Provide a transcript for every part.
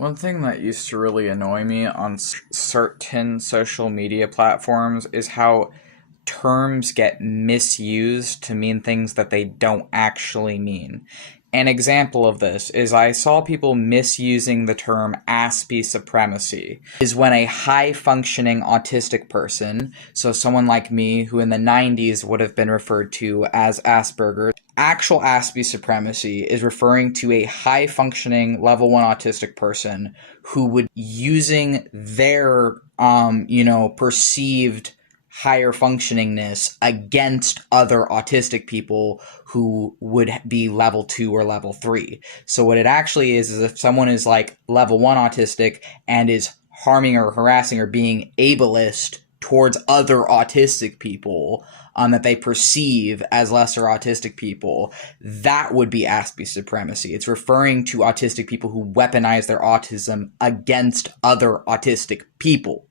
One thing that used to really annoy me on certain social media platforms is how terms get misused to mean things that they don't actually mean. An example of this is I saw people misusing the term Aspie Sepremacy. Is when a high-functioning autistic person, so someone like me who in the 90s would have been referred to as Asperger's, actual Aspie Sepremacy is referring to a high-functioning level 1 autistic person who would using their, perceived higher functioningness against other autistic people who would be level 2 or level 3. So what it actually is if someone is like level 1 autistic and is harming or harassing or being ableist towards other autistic people that they perceive as lesser autistic people, that would be Aspie Sepremacy. It's referring to autistic people who weaponize their autism against other autistic people.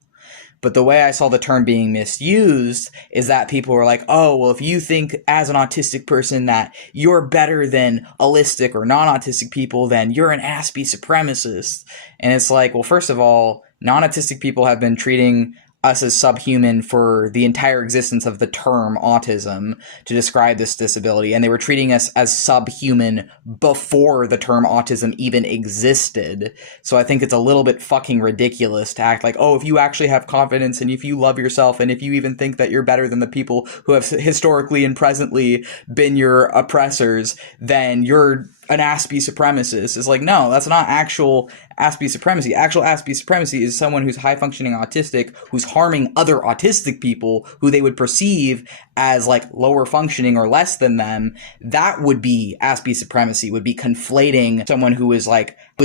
But the way I saw the term being misused is that people were like, oh, well, if you think as an autistic person that you're better than allistic or non-autistic people, then you're an Aspie supremacist. And it's like, well, first of all, non-autistic people have been treating us as subhuman for the entire existence of the term autism to describe this disability, and they were treating us as subhuman before the term autism even existed. So I think it's a little bit fucking ridiculous to act like, oh, if you actually have confidence and if you love yourself and if you even think that you're better than the people who have historically and presently been your oppressors, then you're an Aspie supremacist. Is like, no, that's not actual Aspie supremacy. Actual Aspie supremacy is someone who's high-functioning autistic, who's harming other autistic people who they would perceive as like lower functioning or less than them. That would be Aspie supremacy, would be conflating someone who is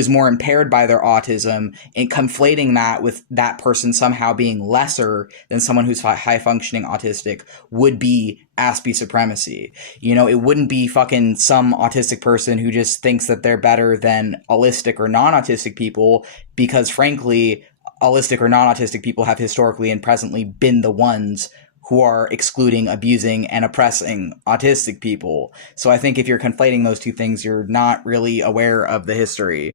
more impaired by their autism and conflating that with that person somehow being lesser than someone who's high-functioning autistic would be Aspie supremacy. You know, it wouldn't be fucking some autistic person who just thinks that they're better than allistic or non-autistic people, because frankly, allistic or non-autistic people have historically and presently been the ones who are excluding, abusing, and oppressing autistic people. So I think if you're conflating those two things, you're not really aware of the history.